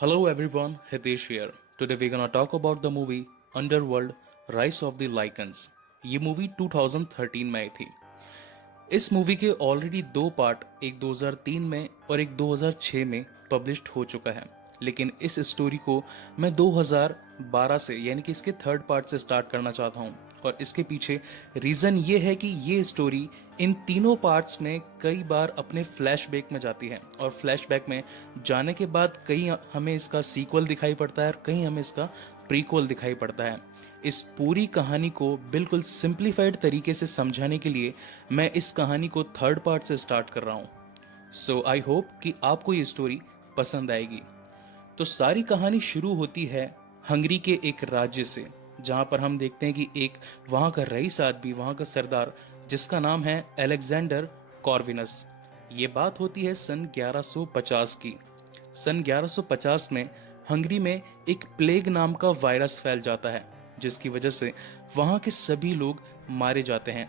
Hello everyone, Hitesh here. Today we're gonna talk about the movie Underworld Rise of the Lycans. ये movie 2013 में आई थी। इस movie के already दो part, एक 2003 में और एक 2006 में पब्लिश्ड हो चुका है। लेकिन इस स्टोरी को मैं 2012 से यानी कि इसके थर्ड पार्ट से स्टार्ट करना चाहता हूँ। और इसके पीछे रीज़न ये है कि ये स्टोरी इन तीनों पार्ट्स में कई बार अपने फ्लैशबैक में जाती है और फ्लैशबैक में जाने के बाद कहीं हमें इसका सीक्वल दिखाई पड़ता है और कहीं हमें इसका प्रीक्वल दिखाई पड़ता है। इस पूरी कहानी को बिल्कुल सिंप्लीफाइड तरीके से समझाने के लिए मैं इस कहानी को थर्ड पार्ट से स्टार्ट कर रहा हूँ। सो आई होप कि आपको ये स्टोरी पसंद आएगी। तो सारी कहानी शुरू होती है हंगरी के एक राज्य से, जहां पर हम देखते हैं कि एक वहां का रईस आदमी, वहां का सरदार, जिसका नाम है अलेक्जेंडर कॉर्विनस। ये बात होती है सन 1150 की। सन 1150 में हंगरी में एक प्लेग नाम का वायरस फैल जाता है, जिसकी वजह से वहां के सभी लोग मारे जाते हैं।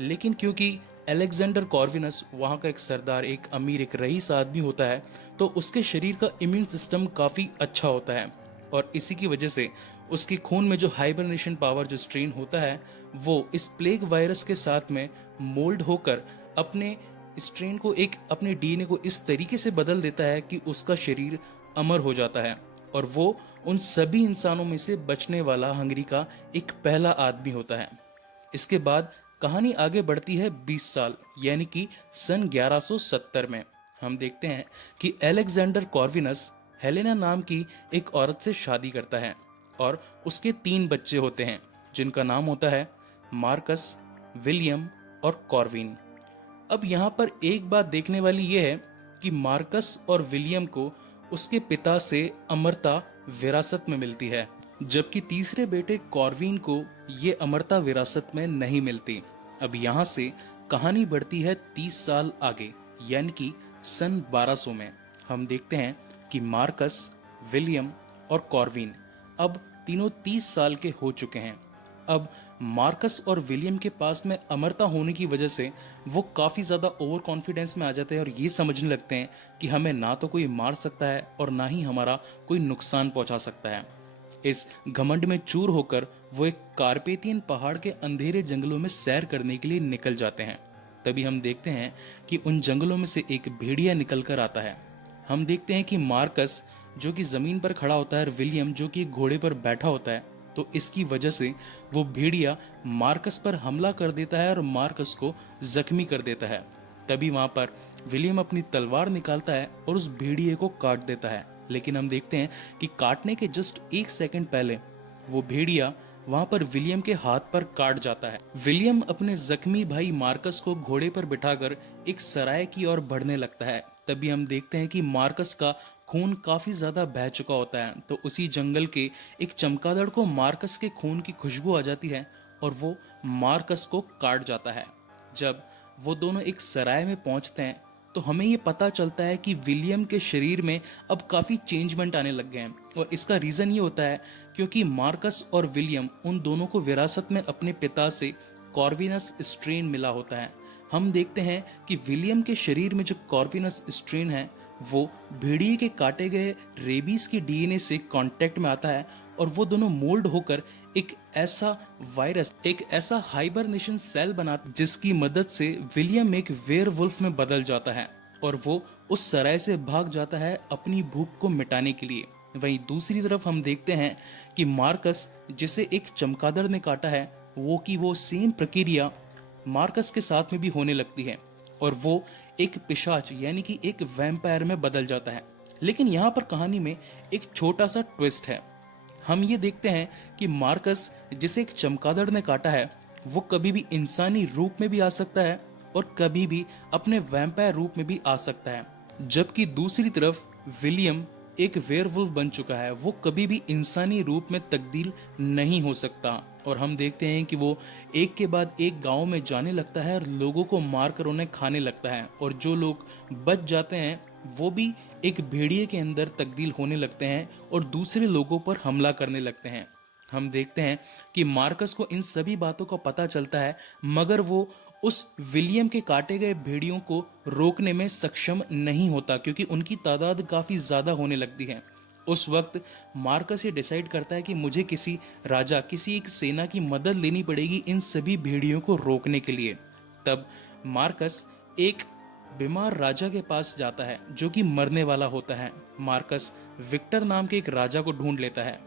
लेकिन क्योंकि अलेक्जेंडर कॉर्विनस वहाँ का एक सरदार, एक अमीर, एक रईस आदमी होता है, तो उसके शरीर का इम्यून सिस्टम काफ़ी अच्छा होता है और इसी की वजह से उसके खून में जो हाइबरनेशन पावर, जो स्ट्रेन होता है, वो इस प्लेग वायरस के साथ में मोल्ड होकर अपने स्ट्रेन को, एक अपने डीएनए को इस तरीके से बदल देता है कि उसका शरीर अमर हो जाता है और वो उन सभी इंसानों में से बचने वाला हंगरी का एक पहला आदमी होता है। इसके बाद कहानी आगे बढ़ती है 20 साल यानी कि सन 1170 में। हम देखते हैं कि अलेक्जेंडर कॉर्विनस हेलेना नाम की एक औरत से शादी करता है और उसके 3 बच्चे होते हैं, जिनका नाम होता है मार्कस, विलियम और कॉर्विन। अब यहाँ पर एक बात देखने वाली यह है कि मार्कस और विलियम को उसके पिता से अमरता विरासत में मिलती है, जबकि तीसरे बेटे कॉर्विन को ये अमरता विरासत में नहीं मिलती। अब यहाँ से कहानी बढ़ती है 30 साल आगे यानी कि सन 1200 में। हम देखते हैं कि मार्कस, विलियम और कॉर्विन अब तीनों 30 साल के हो चुके हैं। अब मार्कस और विलियम के पास में अमरता होने की वजह से वो काफ़ी ज़्यादा ओवर कॉन्फिडेंस में आ जाते हैं और ये समझने लगते हैं कि हमें ना तो कोई मार सकता है और ना ही हमारा कोई नुकसान पहुंचा सकता है। इस घमंड में चूर होकर वो एक कार्पेथियन पहाड़ के अंधेरे जंगलों में सैर करने के लिए निकल जाते हैं। तभी हम देखते हैं कि उन जंगलों में से एक भेड़िया निकल कर आता है। हम देखते हैं कि मार्कस जो कि जमीन पर खड़ा होता है और विलियम जो कि घोड़े पर बैठा होता है, तो इसकी वजह से वो भेड़िया मार्कस पर हमला कर देता है और मार्कस को जख्मी कर देता है। तभी वहां पर विलियम अपनी तलवार निकालता है और उस भेड़िए को काट देता है। लेकिन हम देखते हैं कि काटने के जस्ट 1 सेकंड पहले वो भेड़िया वहां पर विलियम के हाथ पर काट जाता है। विलियम अपने जख्मी भाई मार्कस को घोड़े पर बिठाकर एक सराय की ओर बढ़ने लगता है। तभी हम देखते हैं कि मार्कस का खून काफी ज्यादा बह चुका होता है, तो उसी जंगल के एक चमगादड़ को मार्कस के खून की खुशबू आ जाती है और वो मार्कस को काट जाता है। जब वो दोनों एक सराय में पहुंचते हैं तो हमें ये पता चलता है कि विलियम के शरीर में अब काफ़ी चेंजमेंट आने लग गए हैं और इसका रीज़न ये होता है क्योंकि मार्कस और विलियम, उन दोनों को विरासत में अपने पिता से कॉर्विनस स्ट्रेन मिला होता है। हम देखते हैं कि विलियम के शरीर में जो कॉर्विनस स्ट्रेन है वो भेड़िए के काटे गए रेबीज के डीएनए से कांटेक्ट में आता है और वो दोनों मोल्ड होकर एक ऐसा वायरस, एक ऐसा हाइबरनेशन सेल बनाता जिसकी मदद से विलियम एक वेयरवुल्फ में बदल जाता है और वो उस सराय से भाग जाता है अपनी भूख को मिटाने के लिए। वहीं दूसरी तरफ हम देखते हैं कि मार्कस, जिसे एक चमगादड़ ने काटा है, वो सेम प्रक्रिया मार्कस के साथ में भी होने लगती है और वो एक पिशाच यानी कि एक वैम्पायर में बदल जाता है। लेकिन यहाँ पर कहानी में एक छोटा सा ट्विस्ट है। हम ये देखते हैं कि मार्कस, जिसे एक चमगादड़ ने काटा है, वो कभी भी इंसानी रूप में भी आ सकता है और कभी भी अपने वैम्पायर रूप में भी आ सकता है, जबकि दूसरी तरफ विलियम एक वेयरवुल्फ बन चुका है, वो कभी भी इंसानी रूप में तब्दील नहीं हो सकता। और हम देखते हैं कि वो एक के बाद एक गांव में जाने लगता है और लोगों को मारकर उन्हें खाने लगता है और जो लोग बच जाते हैं वो भी एक भेड़िए के अंदर तब्दील होने लगते हैं और दूसरे लोगों पर हमला करने लगते हैं। हम देखते हैं कि मार्कस को इन सभी बातों का पता चलता है, मगर वो उस विलियम के काटे गए भेड़ियों को रोकने में सक्षम नहीं होता क्योंकि उनकी तादाद काफ़ी ज़्यादा होने लगती है उस वक्त मार्कस ये डिसाइड करता है कि मुझे किसी राजा, किसी एक सेना की मदद लेनी पड़ेगी इन सभी भेड़ियों को रोकने के लिए। तब मार्कस एक बीमार राजा के पास जाता है जो कि मरने वाला होता है। मार्कस विक्टर नाम के एक राजा को ढूंढ लेता है।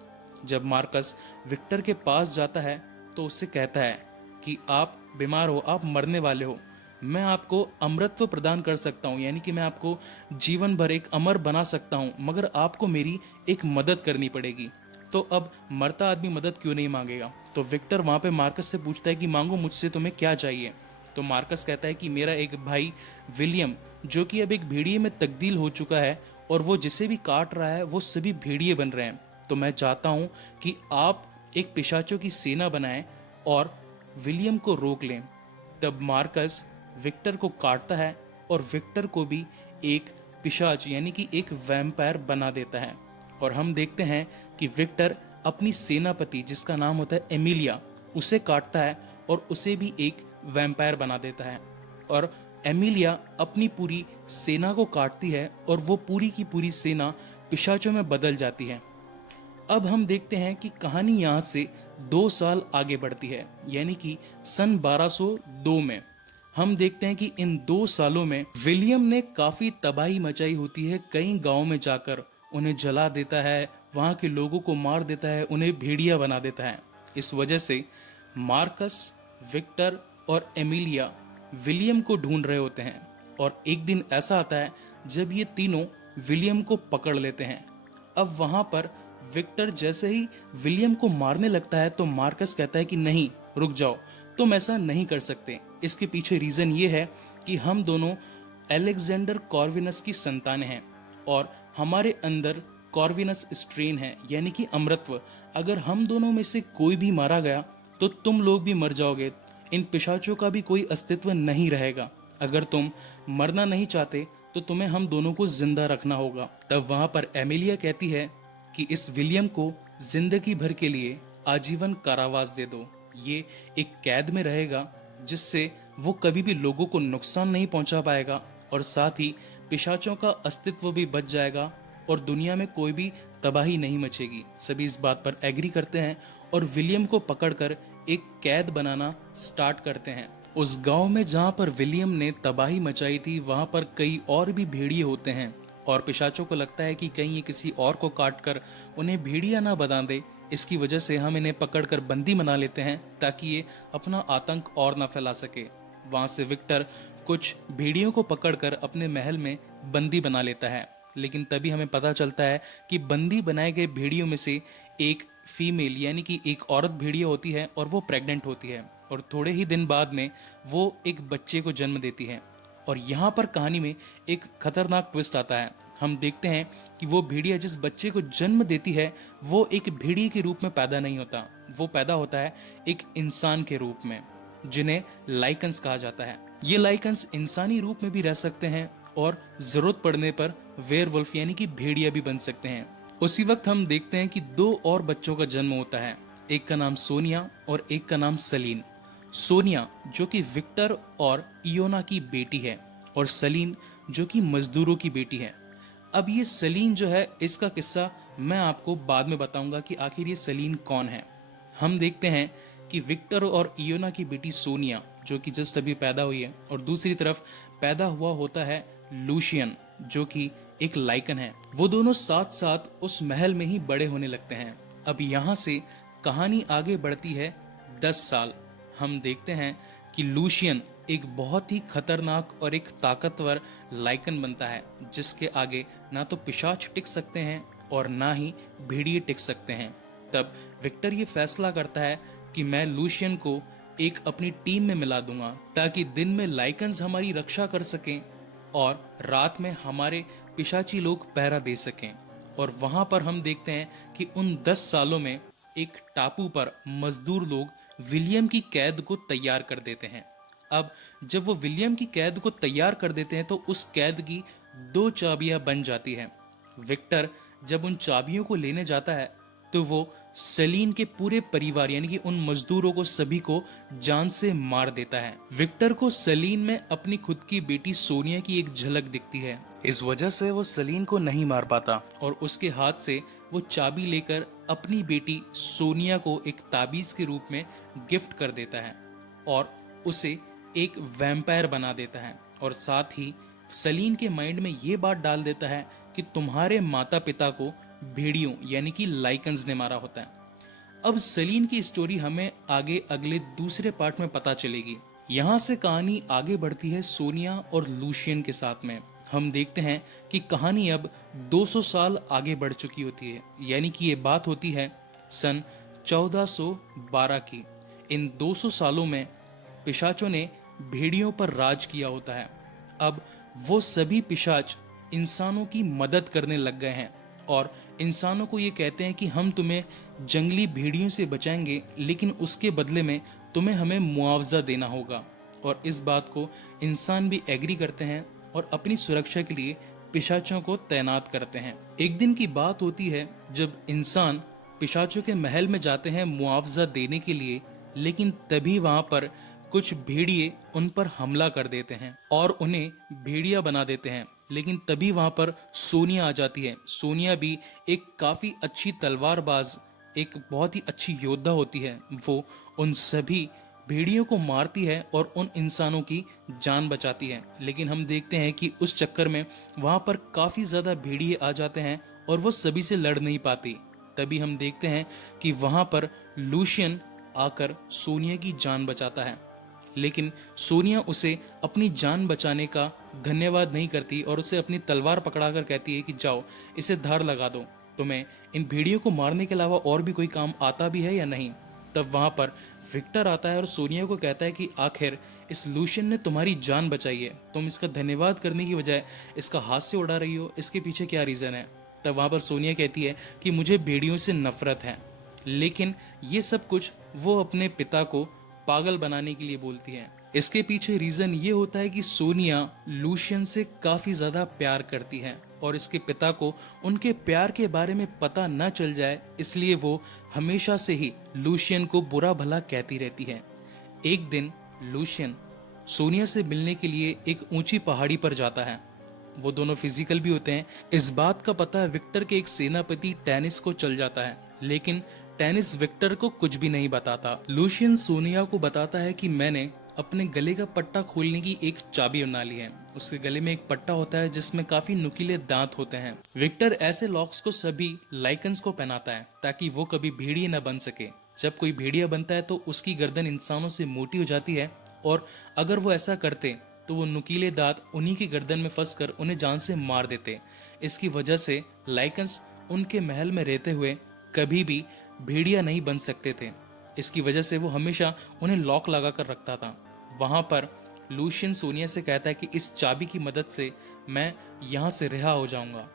जब मार्कस विक्टर के पास जाता है तो उससे कहता है कि आप बीमार हो, आप मरने वाले हो, मैं आपको अमरत्व प्रदान कर सकता हूँ, यानी कि मैं आपको जीवन भर एक अमर बना सकता हूँ, मगर आपको मेरी एक मदद करनी पड़ेगी। तो अब मरता आदमी मदद क्यों नहीं मांगेगा। तो विक्टर वहाँ पे मार्कस से पूछता है कि मांगो मुझसे, तुम्हें क्या चाहिए। तो मार्कस कहता है कि मेरा एक भाई विलियम, जो कि अब एक भेड़िए में तब्दील हो चुका है, और वो जिसे भी काट रहा है वो सभी भेड़िए बन रहे हैं। तो मैं चाहता हूँ कि आप एक पिशाचों की सेना बनाएं और विलियम को रोक लें। तब मार्कस विक्टर को काटता है और विक्टर को भी एक पिशाच यानी कि एक वैम्पायर बना देता है। और हम देखते हैं कि विक्टर अपनी सेनापति, जिसका नाम होता है एमिलिया, उसे काटता है और उसे भी एक वैम्पायर बना देता है। और एमिलिया अपनी पूरी सेना को काटती है और वो पूरी की पूरी सेना पिशाचों में बदल जाती है। अब हम देखते हैं कि कहानी यहाँ से 2 साल आगे बढ़ती है, यानी कि सन 1202 में। हम देखते हैं कि इन 2 सालों में विलियम ने काफी तबाही मचाई होती है। कई गांवों में जाकर उन्हें जला देता है, वहां के लोगों को मार देता है, उन्हें भेड़िया बना देता है। इस वजह से मार्कस, विक्टर और एमिलिया विलियम को ढूंढ रहे होते हैं। और एक दिन ऐसा आता है जब ये तीनों विलियम को पकड़ लेते हैं। अब वहां पर विक्टर जैसे ही विलियम को मारने लगता है तो मार्कस कहता है कि नहीं, रुक जाओ, तुम ऐसा नहीं कर सकते। इसके पीछे रीजन ये है कि हम दोनों अलेक्जेंडर कॉर्विनस की संतानें हैं और हमारे अंदर कॉर्विनस स्ट्रेन है, यानी कि अमरत्व। अगर हम दोनों में से कोई भी मारा गया तो तुम लोग भी मर जाओगे, इन पिशाचों का भी कोई अस्तित्व नहीं रहेगा। अगर तुम मरना नहीं चाहते तो तुम्हें हम दोनों को जिंदा रखना होगा। तब वहां पर एमिलिया कहती है कि इस विलियम को जिंदगी भर के लिए आजीवन कारावास दे दो। ये एक कैद में रहेगा जिससे वो कभी भी लोगों को नुकसान नहीं पहुंचा पाएगा और साथ ही पिशाचों का अस्तित्व भी बच जाएगा और दुनिया में कोई भी तबाही नहीं मचेगी। सभी इस बात पर एग्री करते हैं और विलियम को पकड़कर एक कैद बनाना स्टार्ट करते हैं। उस गांव में जहां पर विलियम ने तबाही मचाई थी वहां पर कई और भी भेड़िए होते हैं और पिशाचों को लगता है कि कहीं ये किसी और को काटकर उन्हें भेड़िया ना बना दे। इसकी वजह से हम इन्हें पकड़कर बंदी बना लेते हैं ताकि ये अपना आतंक और ना फैला सके। वहां से विक्टर कुछ भेड़ियों को पकड़कर अपने महल में बंदी बना लेता है, लेकिन तभी हमें पता चलता है कि बंदी बनाए गए भेड़ियों में से एक फीमेल यानी कि एक औरत भेड़िया होती है और वो प्रेग्नेंट होती है और थोड़े ही दिन बाद में वो एक बच्चे को जन्म देती है। और यहाँ पर कहानी में एक खतरनाक ट्विस्ट आता है। हम देखते हैं कि वो भेड़िया जिस बच्चे को जन्म देती है वो एक भेड़िए के रूप में पैदा नहीं होता, वो पैदा होता है एक इंसान के रूप में, जिन्हें लाइकन्स कहा जाता है। ये लाइकन्स इंसानी रूप में भी रह सकते हैं और जरूरत पड़ने पर वेयरवुल्फ यानी कि भेड़िया भी बन सकते हैं। उसी वक्त हम देखते हैं कि 2 और बच्चों का जन्म होता है, एक का नाम सोनिया और एक का नाम सलीन। सोनिया जो कि विक्टर और इयोना की बेटी है और सलीन जो कि मजदूरों की बेटी है। अब ये सलीन जो है इसका किस्सा मैं आपको बाद में बताऊंगा कि आखिर ये सलीन कौन है। हम देखते हैं कि विक्टर और इयोना की बेटी सोनिया जो कि जस्ट अभी पैदा हुई है और दूसरी तरफ पैदा हुआ होता है लूशियन जो कि एक लाइकन है। वो दोनों साथ साथ उस महल में ही बड़े होने लगते हैं। अब यहाँ से कहानी आगे बढ़ती है 10 साल। हम देखते हैं कि लूशियन एक बहुत ही खतरनाक और एक ताकतवर लाइकन बनता है जिसके आगे ना तो पिशाच टिक सकते हैं और ना ही भेड़िए टिक सकते हैं। तब विक्टर ये फैसला करता है कि मैं लूशियन को एक अपनी टीम में मिला दूंगा ताकि दिन में लाइकन्स हमारी रक्षा कर सकें और रात में हमारे पिशाची लोग पहरा दे सकें। और वहां पर हम देखते हैं कि उन 10 सालों में एक टापू पर मजदूर लोग विलियम की कैद को तैयार कर देते हैं। अब जब वो विलियम की कैद को तैयार कर देते हैं तो उस कैद की 2 चाबियां बन जाती हैं। विक्टर जब उन चाबियों को लेने जाता है तो वो सलीन के पूरे परिवार यानी कि उन मजदूरों को सभी को जान से मार देता है। विक्टर को सलीन में अपनी खुद की बेटी सोनिया की एक झलक दिखती है इस वजह से वो सलीन को नहीं मार पाता और उसके हाथ से वो चाबी लेकर अपनी बेटी सोनिया को एक ताबीज के रूप में गिफ्ट कर देता है और उसे एक वैम्पायर बना देता है। और साथ ही सलीन के माइंड में ये बात डाल देता है कि तुम्हारे माता पिता को भेड़ियों यानी कि लाइकन्स ने मारा होता है। अब सलीन की स्टोरी हमें आगे अगले दूसरे पार्ट में पता चलेगी। यहाँ से कहानी आगे बढ़ती है सोनिया और लूशियन के साथ में। हम देखते हैं कि कहानी अब 200 साल आगे बढ़ चुकी होती है, यानी कि ये बात होती है सन 1412 की। इन 200 सालों में पिशाचों ने भेड़ियों पर राज किया होता है। अब वो सभी पिशाच इंसानों की मदद करने लग गए हैं और इंसानों को ये कहते हैं कि हम तुम्हें जंगली भेड़ियों से बचाएंगे, लेकिन उसके बदले में तुम्हें हमें मुआवजा देना होगा। और इस बात को इंसान भी एग्री करते हैं और अपनी सुरक्षा के लिए पिशाचों को तैनात करते हैं। एक दिन की बात होती है जब इंसान पिशाचों के महल में जाते हैं मुआवजा देने के लिए, लेकिन तभी वहां पर कुछ भेड़िए उन पर हमला कर देते हैं और उन्हें भेड़िया बना देते हैं। लेकिन तभी वहां पर सोनिया आ जाती है। सोनिया भी एक काफी अच्छी तलवारबाज, एक बहुत ही अच्छी योद्धा होती है। वो उन सभी भेड़ियों को मारती है और उन इंसानों की जान बचाती है। लेकिन हम देखते हैं कि उस चक्कर में वहां पर काफी ज्यादा भेड़िए आ जाते हैं और वो सभी से लड़ नहीं पाती। तभी हम देखते हैं कि वहां पर लूशियन आकर सोनिया की जान बचाता है, लेकिन सोनिया उसे अपनी जान बचाने का धन्यवाद नहीं करती और उसे अपनी तलवार पकड़ाकर कहती है कि जाओ इसे धार लगा दो, तुम्हें इन भेड़ियों को मारने के अलावा और भी कोई काम आता भी है या नहीं। तब वहां पर विक्टर आता है और सोनिया को कहता है कि आखिर इस लूशियन ने तुम्हारी जान बचाई है, तुम इसका धन्यवाद करने की बजाय इसका हास्य उड़ा रही हो, इसके पीछे क्या रीजन है। तब वहां पर सोनिया कहती है कि मुझे भेड़ियों से नफरत है, लेकिन ये सब कुछ वो अपने पिता को पागल बनाने के लिए बोलती है। इसके पीछे रीजन ये होता है कि सोनिया लूशियन से काफी ज्यादा प्यार करती है और इसके पिता को उनके प्यार के बारे में पता न चल जाए, इसलिए वो हमेशा से ही लूशियन को बुरा भला कहती रहती है। एक दिन लूशियन सोनिया से मिलने के लिए एक ऊंची पहाड़ी पर जाता है। वो दोनों फिजिकल भी होते हैं। इस बात का पता विक्टर के एक सेनापति टेनिस को चल जाता है, लेकिन टेनिस विक्टर को कुछ भी नहीं बताता। लूशियन सोनिया को बताता है कि मैंने अपने गले का पट्टा खोलने की एक चाबी बना ली है। उसके गले में एक पट्टा होता है जिसमें काफी नुकीले दांत होते हैं। विक्टर ऐसे लॉक्स को सभी लाइकन्स को पहनाता है ताकि वो कभी भेड़िया न बन सके। जब कोई भेड़िया बनता है तो उसकी गर्दन इंसानों से मोटी हो जाती है और अगर वो ऐसा करते तो वो नुकीले दांत उन्हीं की गर्दन में फंसकर उन्हें जान से मार देते। इसकी वजह से लाइकन्स उनके महल में रहते हुए कभी भी भेड़िया नहीं बन सकते थे। इसकी वजह से वो हमेशा उन्हें लॉक लगा कर रखता था। वहां पर लूशियन सोनिया से कहता है कि इस चाबी की मदद से मैं यहाँ से रिहा हो जाऊंगा।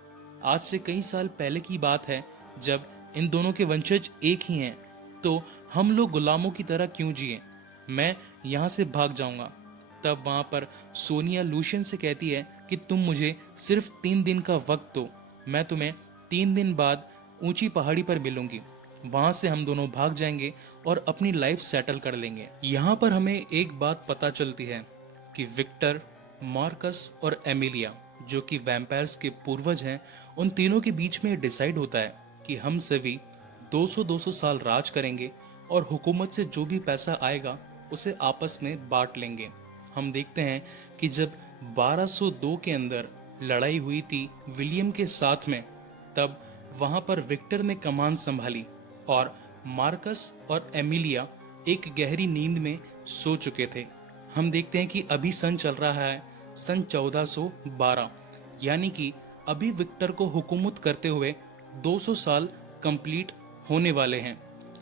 आज से कई साल पहले की बात है, जब इन दोनों के वंशज एक ही हैं, तो हम लोग गुलामों की तरह क्यों जिए, मैं यहाँ से भाग जाऊंगा। तब वहां पर सोनिया लूशियन से कहती है कि तुम मुझे सिर्फ 3 दिन का वक्त दो, मैं तुम्हें 3 दिन बाद ऊंची पहाड़ी पर मिलूंगी, वहां से हम दोनों भाग जाएंगे और अपनी लाइफ सेटल कर लेंगे। यहाँ पर हमें एक बात पता चलती है कि विक्टर, मार्कस और एमिलिया जो कि वैम्पायर्स के पूर्वज हैं, उन तीनों के बीच में डिसाइड होता है कि हम सभी 200-200 साल राज करेंगे और हुकूमत से जो भी पैसा आएगा उसे आपस में बांट लेंगे। हम देखते हैं कि जब 1202 के अंदर लड़ाई हुई थी विलियम के साथ में, तब वहां पर विक्टर ने कमान संभाली और मार्कस और एमिलिया एक गहरी नींद में सो चुके थे। हम देखते हैं कि अभी सन चल रहा है सन 1412, यानी कि अभी विक्टर को हुकूमत करते हुए 200 साल कंप्लीट होने वाले हैं।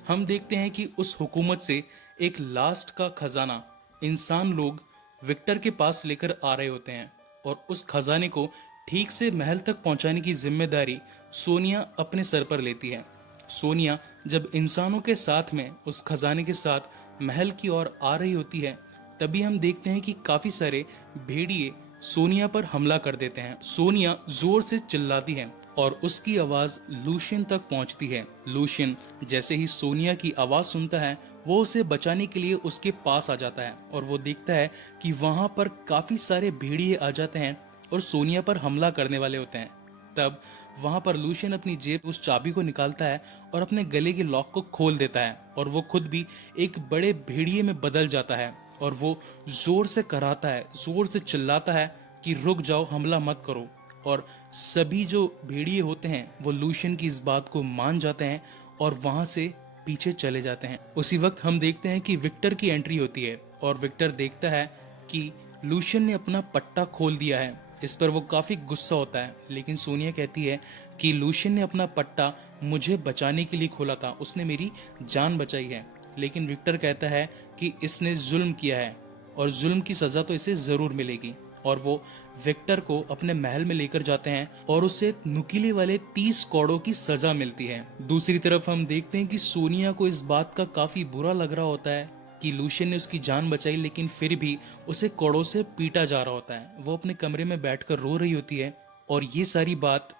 हम देखते हैं कि उस हुकूमत से एक लास्ट का खजाना इंसान लोग विक्टर के पास लेकर आ रहे होते हैं और उस खजाने को ठीक से महल तक पहुंचाने की जिम्मेदारी सोनिया अपने सर पर लेती है। सोनिया जब इंसानों के साथ में उस खजाने के साथ महल की ओर आ रही होती है, तभी हम देखते हैं कि काफी सारे भेड़िए सोनिया पर हमला कर देते हैं। सोनिया जोर से चिल्लाती है और उसकी आवाज लूशियन तक पहुंचती है। लूशियन जैसे ही सोनिया की आवाज सुनता है, वो उसे बचाने के लिए उसके पास आ जाता है और वो देखता है कि वहां पर काफी सारे भेड़िए आ जाते हैं और सोनिया पर हमला करने वाले होते हैं। तब वहां पर लूशियन अपनी जेब उस चाबी को निकालता है और अपने गले के लॉक को खोल देता है और वो खुद भी एक बड़े भेड़िए में बदल जाता है और वो जोर से कराता है, जोर से चिल्लाता है कि रुक जाओ, हमला मत करो। और सभी जो भेड़िए होते हैं वो लूशियन की इस बात को मान जाते हैं और वहां से पीछे चले जाते हैं। उसी वक्त हम देखते हैं कि विक्टर की एंट्री होती है और विक्टर देखता है कि लूशियन ने अपना पट्टा खोल दिया है। इस पर वो काफी गुस्सा होता है, लेकिन सोनिया कहती है कि लूशियन ने अपना पट्टा मुझे बचाने के लिए खोला था, उसने मेरी जान बचाई है। लेकिन विक्टर कहता है कि इसने जुल्म किया है और जुल्म की सजा तो इसे जरूर मिलेगी। और वो विक्टर को अपने महल में लेकर जाते हैं और उसे नुकीले वाले 30 कौड़ों की सजा मिलती है। दूसरी तरफ हम देखते हैं कि सोनिया को इस बात का काफी बुरा लग रहा होता है कि लूशियन ने उसकी जान बचाई, लेकिन फिर भी उसे कौड़ों से पीटा जा रहा होता है। वो अपने कमरे में बैठकर रो रही होती है और ये सारी बात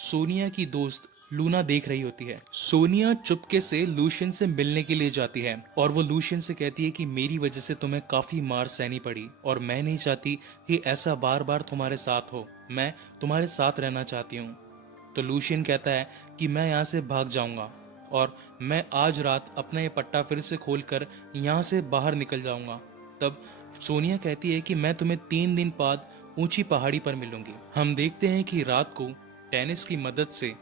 सोनिया की दोस्त लूना देख रही होती है। सोनिया चुपके से लूशियन से मिलने के लिए जाती है और वो लूशियन से कहती है कि मेरी वजह से तुम्हें काफी मार सहनी पड़ी और मैं नहीं चाहती कि ऐसा बार बार तुम्हारे साथ हो, मैं तुम्हारे साथ रहना चाहती हूँ। तो लूशियन कहता है कि मैं यहाँ से भाग जाऊंगा और मैं आज रात अपना ये पट्टा फिर से खोलकर यहाँ से बाहर निकल जाऊंगा। तब सोनिया कहती है कि मैं तुम्हें 3 दिन बाद ऊंची पहाड़ी पर मिलूंगी। हम देखते हैं कि रात को टेनिस की मदद से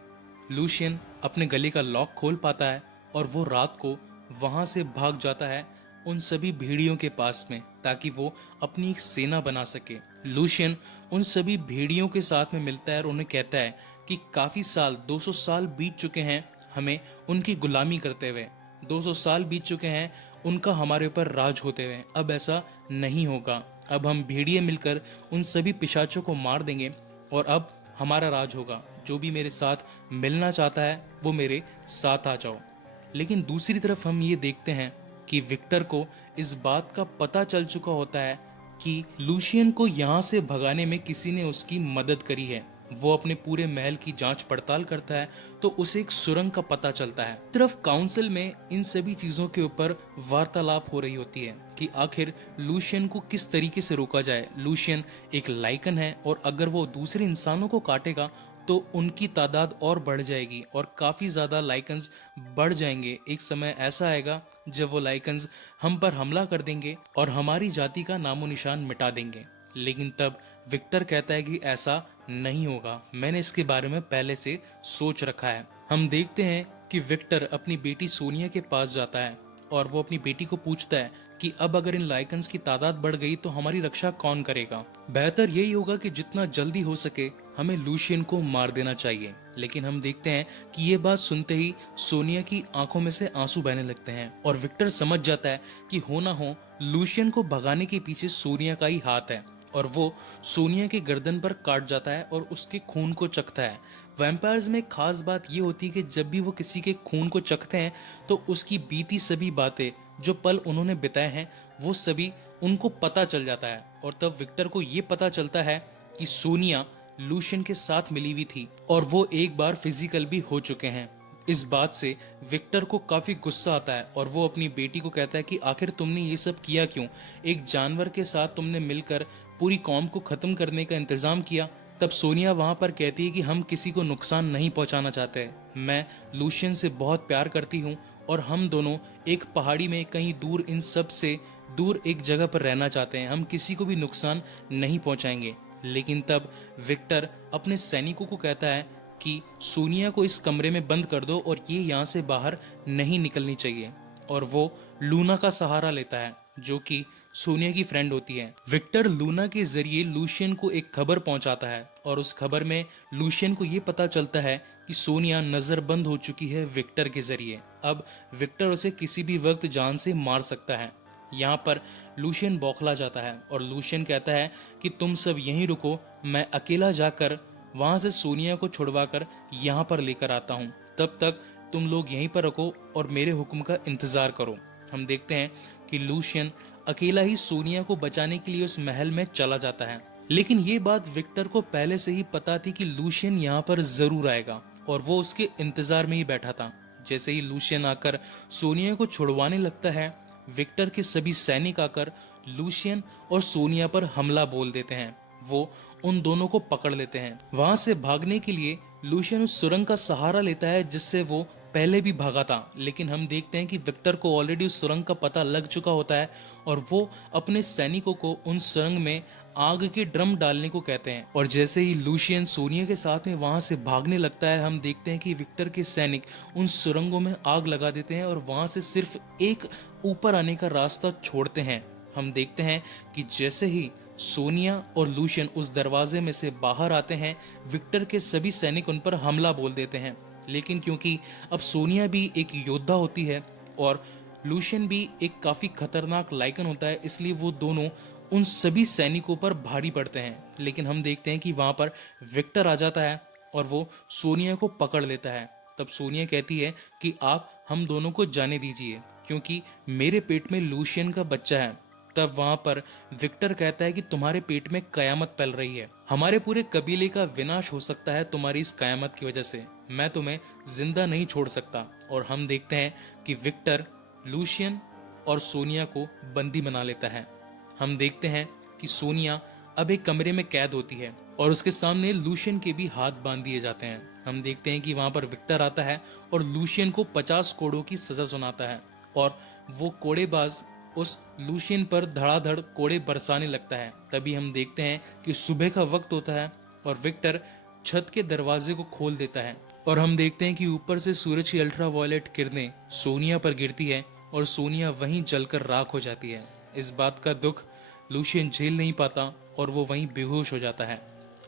लूशियन अपने गले का लॉक खोल पाता है और वो रात को वहां से भाग जाता है उन सभी भेड़ियों के पास में, ताकि वो अपनी एक सेना बना सके। लूशियन उन सभी भेड़ियों के साथ में मिलता है और उन्हें कहता है कि काफी साल, 200 साल बीत चुके हैं हमें उनकी गुलामी करते हुए, 200 साल बीत चुके हैं उनका हमारे ऊपर राज होते हुए। अब ऐसा नहीं होगा, अब हम भेड़िए मिलकर उन सभी पिशाचों को मार देंगे और अब हमारा राज होगा। जो भी मेरे साथ मिलना चाहता है वो मेरे साथ आ जाओ। लेकिन दूसरी तरफ हम ये देखते हैं कि विक्टर को इस बात का पता चल चुका होता है कि लूशियन को यहाँ से भगाने में किसी ने उसकी मदद करी है। वो अपने पूरे महल की जांच पड़ताल करता है तो उसे एक सुरंग का पता चलता है। सिर्फ काउंसिल में इन सभी चीजों के ऊपर वार्तालाप हो रही होती है कि आखिर लूशियन को किस तरीके से रोका जाए। लूशियन एक लाइकन है और अगर वो दूसरे इंसानों को काटेगा तो उनकी तादाद और बढ़ जाएगी और काफी ज्यादा लाइकन्स बढ़ जाएंगे। एक समय ऐसा आएगा जब वो लाइकन्स हम पर हमला कर देंगे और हमारी जाति का नामो निशान मिटा देंगे। लेकिन तब विक्टर कहता है कि ऐसा नहीं होगा, मैंने इसके बारे में पहले से सोच रखा है। हम देखते हैं कि विक्टर अपनी बेटी सोनिया के पास जाता है और वो अपनी बेटी को पूछता है कि अब अगर इन लाइकन्स की तादाद बढ़ गई तो हमारी रक्षा कौन करेगा। बेहतर यही होगा कि जितना जल्दी हो सके हमें लूशियन को मार देना चाहिए। लेकिन हम देखते हैं कि ये बात सुनते ही सोनिया की आंखों में से आंसू बहने लगते हैं और विक्टर समझ जाता है कि हो ना हो लूशियन को भगाने के पीछे सोनिया का ही हाथ है और वो सोनिया के गर्दन पर काट जाता है और उसके खून को चखता है। वैम्पायर्स में खास बात ये होती है कि जब भी वो किसी के खून को चखते हैं तो उसकी बीती सभी बातें, जो पल उन्होंने बिताए हैं, वो सभी उनको पता चल जाता है। और तब विक्टर को ये पता चलता है कि सोनिया लूशियन के साथ मिली हुई थी और वो एक बार फिजिकल भी हो चुके हैं। इस बात से विक्टर को काफी गुस्सा आता है और वो अपनी बेटी को कहता है कि आखिर तुमने ये सब किया क्यों? एक जानवर के साथ तुमने मिलकर पूरी कौम को खत्म करने का इंतजाम किया। तब सोनिया वहां पर कहती है कि हम किसी को नुकसान नहीं पहुंचाना चाहते, मैं लूशियन से बहुत प्यार करती हूँ और हम दोनों एक पहाड़ी में कहीं दूर, इन सब से दूर एक जगह पर रहना चाहते हैं, हम किसी को भी नुकसान नहीं पहुंचाएंगे। लेकिन तब विक्टर अपने सैनिकों को कहता है कि सोनिया को इस कमरे में बंद कर दो और ये यहाँ से बाहर नहीं निकलनी चाहिए। और वो लूना का सहारा लेता है जो कि सोनिया की फ्रेंड होती है। विक्टर लूना के जरिए लूशियन को एक खबर पहुंचाता है और उस खबर में लूशियन को ये पता चलता है कि सोनिया नजरबंद हो चुकी है विक्टर के जरिए। अब विक्टर उसे किसी भी वक्त जान से मार सकता है। यहाँ पर लूशियन बौखला जाता है और लूशियन कहता है कि तुम सब यहीं रुको, मैं अकेला जाकर वहां से सोनिया को छुड़वाकर यहाँ पर लेकर आता हूँ, तब तक तुम लोग यहीं पर रखो और मेरे हुक्म का इंतजार करो। हम देखते हैं कि लूशियन अकेला ही सोनिया को बचाने के लिए उस महल में चला जाता है। लेकिन ये बात विक्टर को पहले से ही पता थी कि लूशियन यहाँ पर जरूर आएगा और वो उसके इंतजार में ही बैठा था। जैसे ही लूशियन आकर सोनिया को छुड़वाने लगता है, विक्टर के सभी सैनिक आकर लूशियन और सोनिया पर हमला बोल देते हैं। वो उन दोनों को पकड़ लेते हैं। वहां से भागने के लिए लूशियन उस सुरंग का सहारा लेता है जिससे वो पहले भी भागा था, लेकिन हम देखते हैं कि विक्टर को ऑलरेडी उस सुरंग का पता लग चुका होता है और वो अपने सैनिकों को उन सुरंग में आग के ड्रम डालने को कहते हैं। और जैसे ही लूशियन सोनिया के साथ में वहां से भागने लगता है, हम देखते हैं कि विक्टर के सैनिक उन सुरंगों में आग लगा देते हैं और वहां से सिर्फ एक ऊपर आने का रास्ता छोड़ते हैं। हम देखते हैं कि जैसे ही सोनिया और लूशियन उस दरवाजे में से बाहर आते हैं, विक्टर के सभी सैनिक उन पर हमला बोल देते हैं। लेकिन क्योंकि अब सोनिया भी एक योद्धा होती है और लूशियन भी एक काफी खतरनाक लाइकन होता है, इसलिए वो दोनों उन सभी सैनिकों पर भारी पड़ते हैं। लेकिन हम देखते हैं कि वहां पर विक्टर आ जाता है और वो सोनिया को पकड़ लेता है। तब सोनिया कहती है कि आप हम दोनों को जाने दीजिए क्योंकि मेरे पेट में लूशियन का बच्चा है। तब वहां पर विक्टर कहता है कि तुम्हारे पेट में कयामत पल रही है, हमारे पूरे कबीले का विनाश हो सकता है तुम्हारी इस कयामत की वजह से, मैं तुम्हें जिंदा नहीं छोड़ सकता। और हम देखते हैं कि विक्टर लूशियन और सोनिया को बंदी बना लेता है। हम देखते हैं कि सोनिया अब एक कमरे में कैद होती है और उसके सामने लूशियन के भी हाथ बांध दिए जाते हैं। हम देखते हैं कि वहां पर विक्टर आता है और लूशियन को 50 कोड़ों की सजा सुनाता है और वो कोड़ेबाज उस लूशियन पर धड़ाधड़ कोड़े बरसाने लगता है। तभी हम देखते हैं कि सुबह का वक्त होता है और विक्टर छत के दरवाजे को खोल देता है और हम देखते हैं कि ऊपर से सूरज की अल्ट्रावायलेट किरणें सोनिया पर गिरती है और सोनिया वहीं जलकर राख हो जाती है। इस बात का दुख लूशियन झेल नहीं पाता और वो वहीं बेहोश हो जाता है।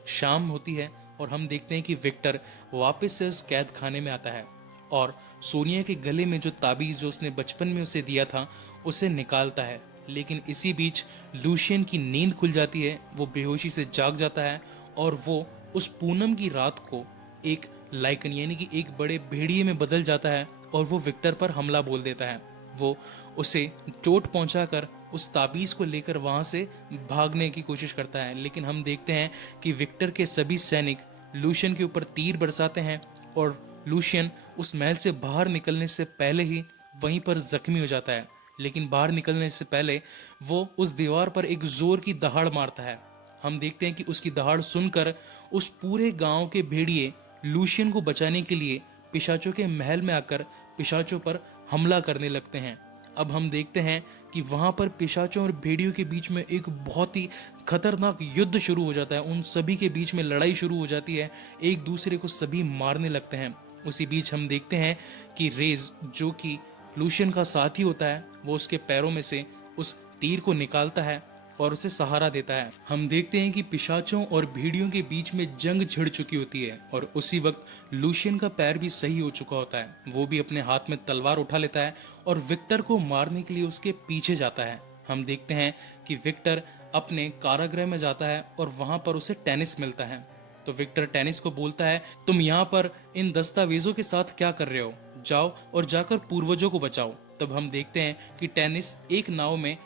शाम होती है और हम देखते हैं कि विक्टर वापस से उस कैद खाने में आता है और सोनिया के गले में जो ताबीज जो उसने बचपन में उसे दिया था उसे निकालता है। लेकिन इसी बीच लूशियन की नींद खुल जाती है, वो बेहोशी से जाग जाता है और वो उस पूनम की रात को एक लाइकन यानी कि एक बड़े भेड़िए में बदल जाता है और वो विक्टर पर हमला बोल देता है। वो उसे चोट पहुंचाकर उस ताबीज को लेकर वहां से भागने की कोशिश करता है, लेकिन हम देखते हैं कि विक्टर के सभी सैनिक लूशियन के ऊपर तीर बरसाते हैं और लूशियन उस महल से बाहर निकलने से पहले ही वहीं पर जख्मी हो जाता है। लेकिन बाहर निकलने से पहले वो उस दीवार पर एक जोर की दहाड़ मारता है। हम देखते हैं कि उसकी दहाड़ सुनकर उस पूरे गांव के भेड़िए लूशियन को बचाने के लिए पिशाचों के महल में आकर पिशाचों पर हमला करने लगते हैं। अब हम देखते हैं कि वहां पर पिशाचों और भेड़ियों के बीच में एक बहुत ही खतरनाक युद्ध शुरू हो जाता है। उन सभी के बीच में लड़ाई शुरू हो जाती है, एक दूसरे को सभी मारने लगते हैं। उसी बीच हम देखते हैं कि रेज जो कि लूशियन का साथी होता है, वो उसके पैरों में से उस तीर को निकालता है और उसे सहारा देता है। हम देखते हैं कि पिशाचों और भेड़ियों के बीच में जंग छिड़ चुकी होती है और उसी वक्त लूशियन का पैर भी सही हो चुका होता है। वो भी अपने हाथ में तलवार उठा लेता है और विक्टर को मारने के लिए उसके पीछे जाता है। हम देखते हैं कि विक्टर अपने कारागृह में जाता है और वहां पर उसे टेनिस मिलता है। तो विक्टर टेनिस को बोलता है, तुम यहाँ पर इन दस्तावेजों के साथ क्या कर रहे हो, जाओ और जाकर पूर्वजों को बचाओ। तब हम देखते हैं कि टेनिस एक नाव में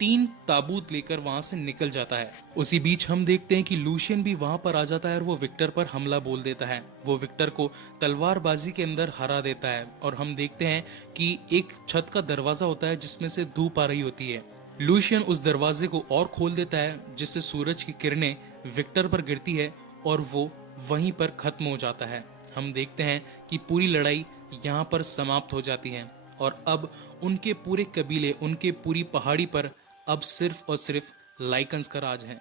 3 ताबूत लेकर वहां से निकल जाता है। उसी बीच हम देखते हैं कि लूशियन भी वहां पर आ जाता है और वो विक्टर पर हमला बोल देता है। वो विक्टर को तलवारबाजी के अंदर हरा देता है और हम देखते हैं कि एक छत का दरवाजा होता है जिसमें से धूप आ रही होती है। लूशियन उस दरवाजे को और खोल देता है जिससे सूरज की किरणें विक्टर पर गिरती है और वो वहीं पर खत्म हो जाता है। हम देखते हैं कि पूरी लड़ाई यहाँ पर समाप्त हो जाती है और अब उनके पूरे कबीले, उनके पूरी पहाड़ी पर अब सिर्फ और सिर्फ लाइकन्स का राज है।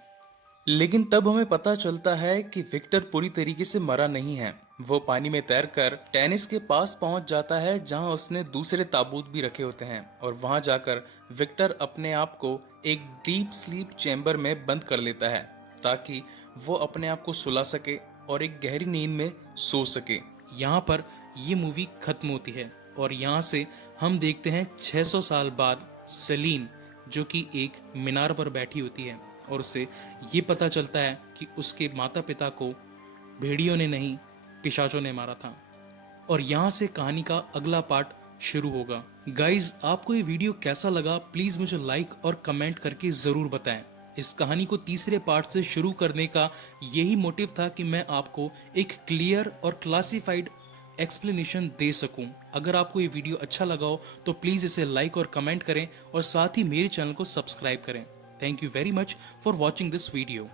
लेकिन तब हमें पता चलता है कि विक्टर पूरी तरीके से मरा नहीं है। वो पानी में तैरकर टेनिस के पास पहुंच जाता है जहां उसने दूसरे ताबूत भी रखे होते हैं और वहां जाकर विक्टर अपने आप को एक डीप स्लीप चैम्बर में बंद कर लेता है ताकि वो अपने आप को सुला सके और एक गहरी नींद में सो सके। यहाँ पर ये मूवी खत्म होती है और यहाँ से हम देखते हैं 600 साल बाद सेलिन जो कि एक मीनार पर बैठी होती है और उसे ये पता चलता है कि उसके माता पिता को भेड़ियों ने नहीं पिशाचों ने मारा था। और यहाँ से कहानी का अगला पार्ट शुरू होगा। गाइज, आपको ये वीडियो कैसा लगा प्लीज मुझे लाइक और कमेंट करके जरूर बताएं। इस कहानी को तीसरे पार्ट से शुरू करने का यही मोटिव था कि मैं आपको एक क्लियर और क्लासिफाइड एक्सप्लेनेशन दे सकूं। अगर आपको ये वीडियो अच्छा लगा हो तो प्लीज इसे लाइक और कमेंट करें और साथ ही मेरे चैनल को सब्सक्राइब करें। Thank you very much for watching this video.